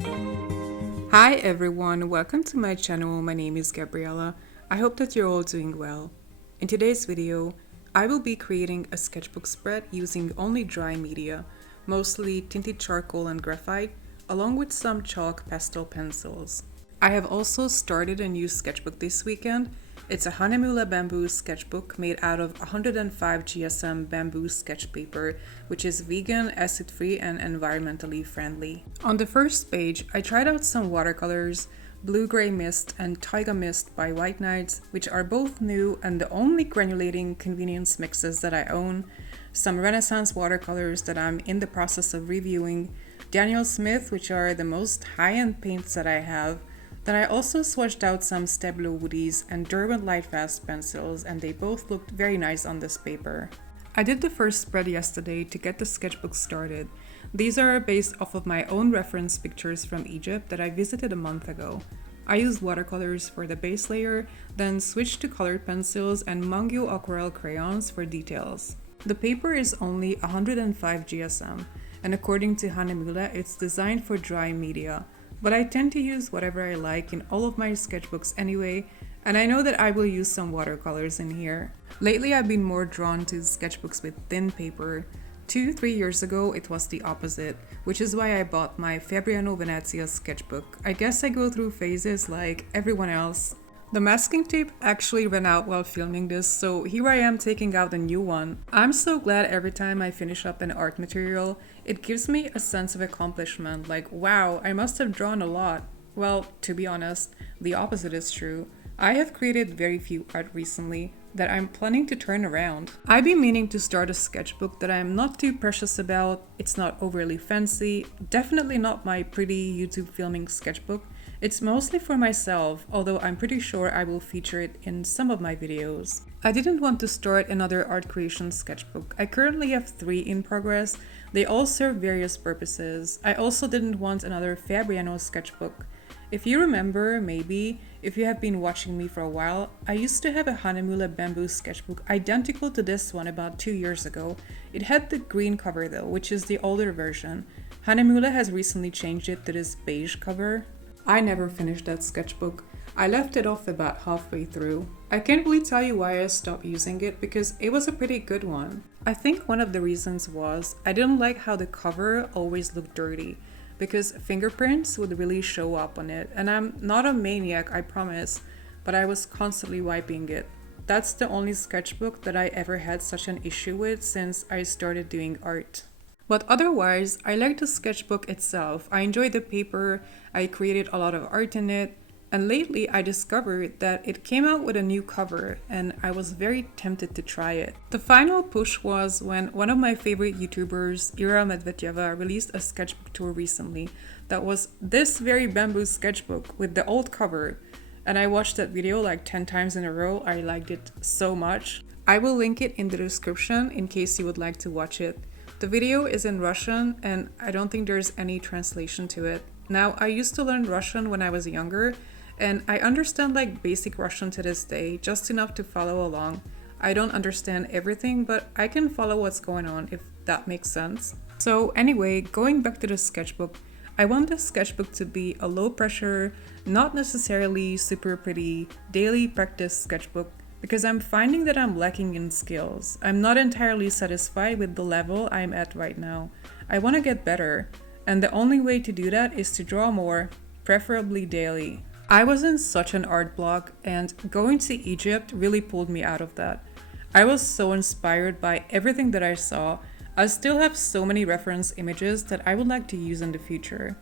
Hi everyone, welcome to my channel. My name is Gabriella. I hope that you're all doing well. In today's video, I will be creating a sketchbook spread using only dry media, mostly tinted charcoal and graphite, along with some chalk pastel pencils. I have also started a new sketchbook this weekend. It's a Hahnemuhle Bamboo sketchbook made out of 105 GSM bamboo sketch paper, which is vegan, acid-free, and environmentally friendly. On the first page, I tried out some watercolors, Blue-Gray Mist and Taiga Mist by White Knights, which are both new and the only granulating convenience mixes that I own, some Renesans watercolors that I'm in the process of reviewing, Daniel Smith, which are the most high-end paints that I have. Then I also swatched out some Stabilo Woodies and Derwent Lightfast pencils, and they both looked very nice on this paper. I did the first spread yesterday to get the sketchbook started. These are based off of my own reference pictures from Egypt that I visited a month ago. I used watercolors for the base layer, then switched to colored pencils and Mangyo aquarelle crayons for details. The paper is only 105 GSM, and according to Hahnemuhle, it's designed for dry media. But I tend to use whatever I like in all of my sketchbooks anyway, and I know that I will use some watercolors in here. Lately I've been more drawn to sketchbooks with thin paper. 2-3 years ago it was the opposite, which is why I bought my Fabriano Venezia sketchbook. I guess I go through phases like everyone else. The masking tape actually ran out while filming this, so here I am taking out a new one. I'm so glad every time I finish up an art material. It gives me a sense of accomplishment, like wow, I must have drawn a lot. Well, to be honest, the opposite is true. I have created very few art recently that I'm planning to turn around. I've been meaning to start a sketchbook that I'm not too precious about. It's not overly fancy, definitely not my pretty YouTube filming sketchbook. It's mostly for myself, although I'm pretty sure I will feature it in some of my videos. I didn't want to start another art creation sketchbook. I currently have 3 in progress. They all serve various purposes. I also didn't want another Fabriano sketchbook. If you remember, maybe, if you have been watching me for a while, I used to have a Hahnemuhle Bamboo sketchbook identical to this one about 2 years ago. It had the green cover though, which is the older version. Hahnemuhle has recently changed it to this beige cover. I never finished that sketchbook. I left it off about halfway through. I can't really tell you why I stopped using it because it was a pretty good one. I think one of the reasons was I didn't like how the cover always looked dirty because fingerprints would really show up on it, and I'm not a maniac, I promise, but I was constantly wiping it. That's the only sketchbook that I ever had such an issue with since I started doing art. But otherwise, I like the sketchbook itself. I enjoy the paper, I created a lot of art in it, and lately I discovered that it came out with a new cover and I was very tempted to try it. The final push was when one of my favorite YouTubers, Ira Medvedeva, released a sketchbook tour recently that was this very bamboo sketchbook with the old cover, and I watched that video like 10 times in a row. I liked it so much. I will link it in the description in case you would like to watch it. The video is in Russian and I don't think there's any translation to it. Now, I used to learn Russian when I was younger and I understand like basic Russian to this day, just enough to follow along. I don't understand everything, but I can follow what's going on if that makes sense. So anyway, going back to the sketchbook, I want this sketchbook to be a low pressure, not necessarily super pretty, daily practice sketchbook because I'm finding that I'm lacking in skills. I'm not entirely satisfied with the level I'm at right now. I want to get better, and the only way to do that is to draw more, preferably daily. I was in such an art block, and going to Egypt really pulled me out of that. I was so inspired by everything that I saw. I still have so many reference images that I would like to use in the future.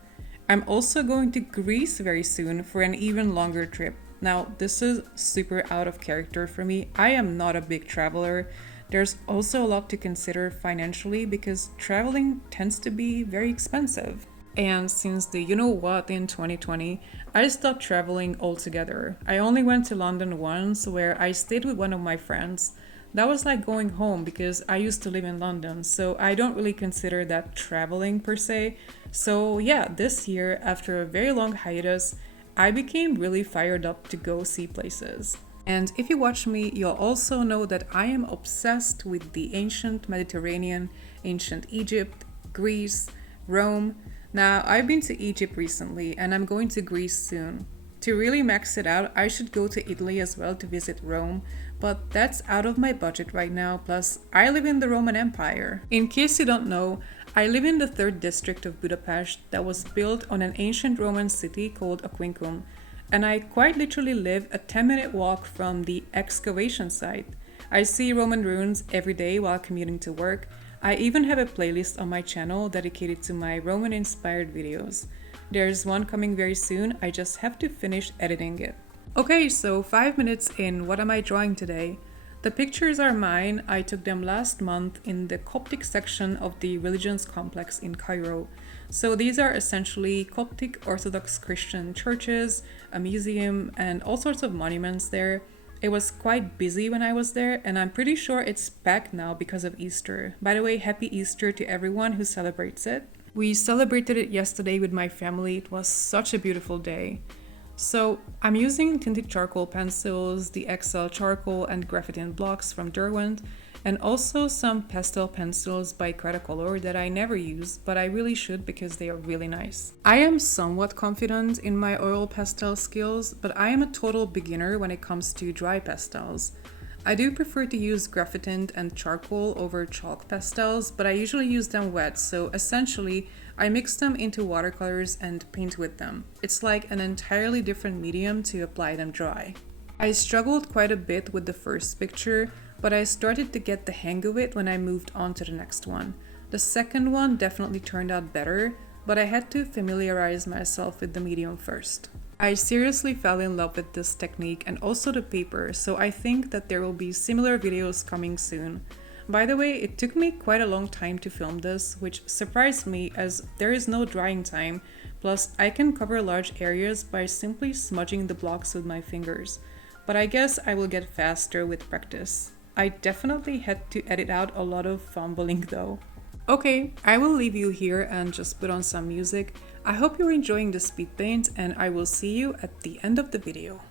I'm also going to Greece very soon for an even longer trip. Now, this is super out of character for me. I am not a big traveler. There's also a lot to consider financially because traveling tends to be very expensive. And since the you-know-what in 2020, I stopped traveling altogether. I only went to London once where I stayed with one of my friends. That was like going home because I used to live in London, so I don't really consider that traveling per se. So yeah, this year, after a very long hiatus, I became really fired up to go see places. And if you watch me, you'll also know that I am obsessed with the ancient Mediterranean, ancient Egypt, Greece, Rome. Now, I've been to Egypt recently and I'm going to Greece soon. To really max it out, I should go to Italy as well to visit Rome, but that's out of my budget right now, plus I live in the Roman Empire. In case you don't know, I live in the 3rd district of Budapest that was built on an ancient Roman city called Aquincum, and I quite literally live a 10-minute walk from the excavation site. I see Roman ruins every day while commuting to work. I even have a playlist on my channel dedicated to my Roman-inspired videos. There's one coming very soon, I just have to finish editing it. Okay, so 5 minutes in, what am I drawing today? The pictures are mine, I took them last month in the Coptic section of the religions complex in Cairo. So these are essentially Coptic Orthodox Christian churches, a museum, and all sorts of monuments there. It was quite busy when I was there, and I'm pretty sure it's back now because of Easter. By the way, happy Easter to everyone who celebrates it. We celebrated it yesterday with my family. It was such a beautiful day. So I'm using tinted charcoal pencils, the XL Charcoal and graphite blocks from Derwent, and also some pastel pencils by Cretacolor that I never use, but I really should because they are really nice. I am somewhat confident in my oil pastel skills, but I am a total beginner when it comes to dry pastels. I do prefer to use graphite and charcoal over chalk pastels, but I usually use them wet, so essentially I mix them into watercolors and paint with them. It's like an entirely different medium to apply them dry. I struggled quite a bit with the first picture, but I started to get the hang of it when I moved on to the next one. The second one definitely turned out better, but I had to familiarize myself with the medium first. I seriously fell in love with this technique and also the paper, so I think that there will be similar videos coming soon. By the way, it took me quite a long time to film this, which surprised me as there is no drying time, plus I can cover large areas by simply smudging the blocks with my fingers. But I guess I will get faster with practice. I definitely had to edit out a lot of fumbling though. Okay, I will leave you here and just put on some music. I hope you're enjoying the speed paint and I will see you at the end of the video.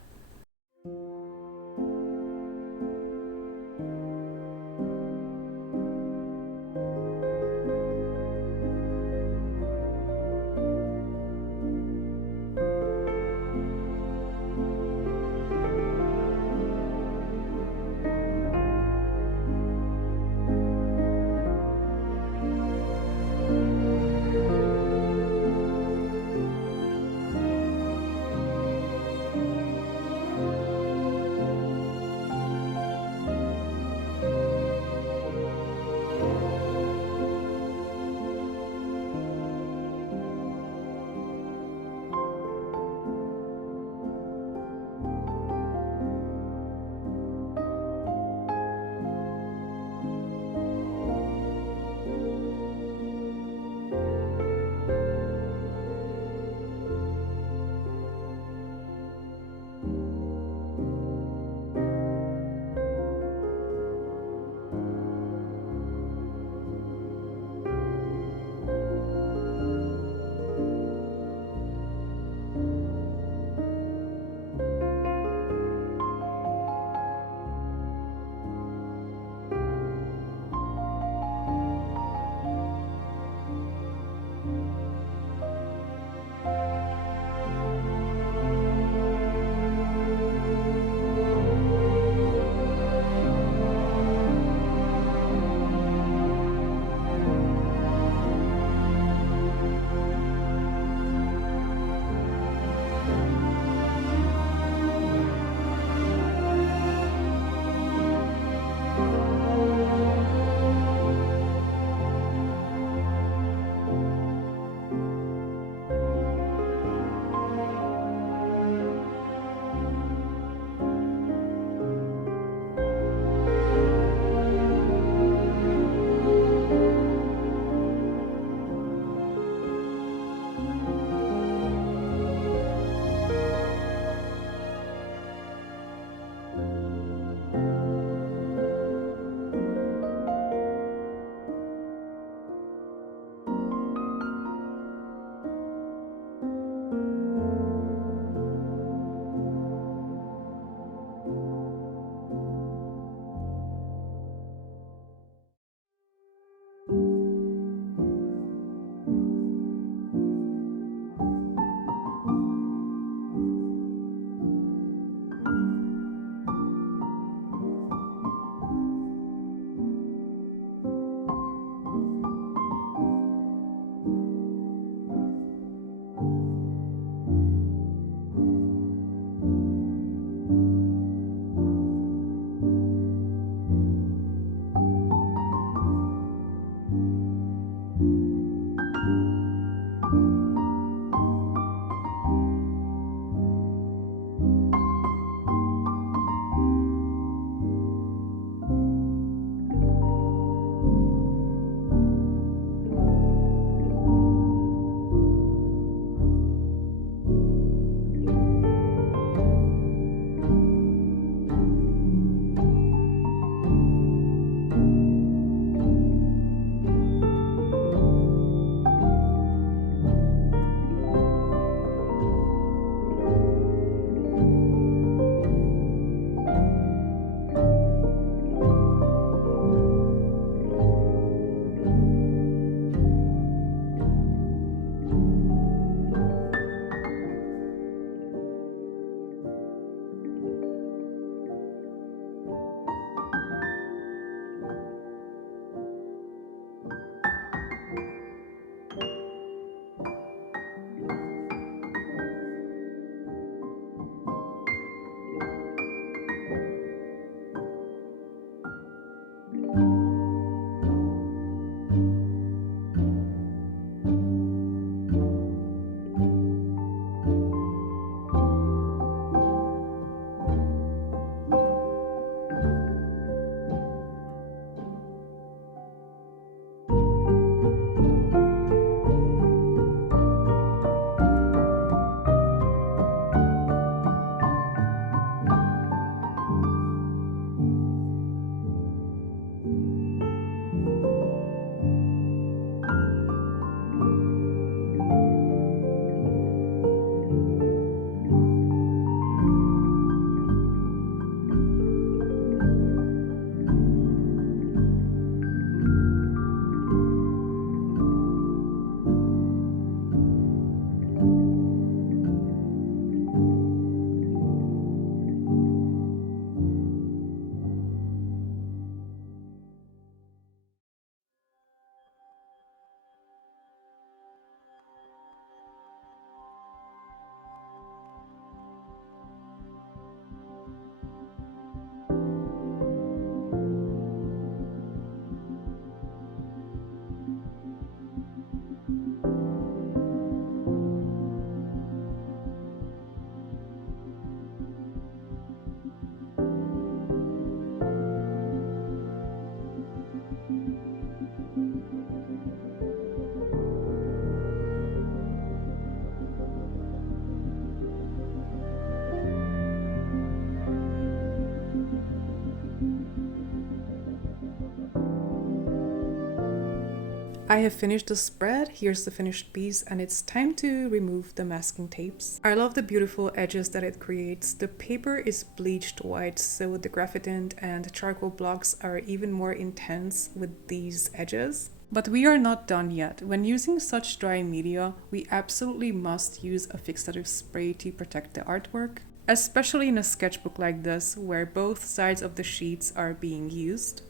I have finished the spread, here's the finished piece, and it's time to remove the masking tapes. I love the beautiful edges that it creates. The paper is bleached white, so the graphite tint and charcoal blocks are even more intense with these edges. But we are not done yet. When using such dry media, we absolutely must use a fixative spray to protect the artwork, especially in a sketchbook like this, where both sides of the sheets are being used.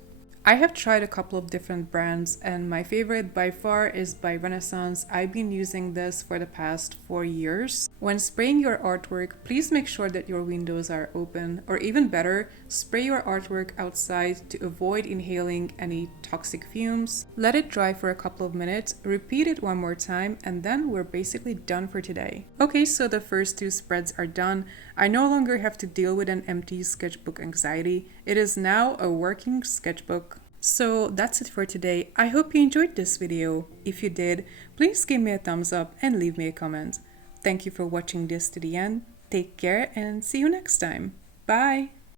I have tried a couple of different brands, and my favorite by far is by Renesans. I've been using this for the past 4 years. When spraying your artwork, please make sure that your windows are open, or even better, spray your artwork outside to avoid inhaling any toxic fumes. Let it dry for a couple of minutes, repeat it one more time, and then we're basically done for today. Okay, so the first 2 spreads are done. I no longer have to deal with an empty sketchbook anxiety. It is now a working sketchbook. So that's it for today. I hope you enjoyed this video. If you did, please give me a thumbs up and leave me a comment. Thank you for watching this to the end. Take care and see you next time. Bye!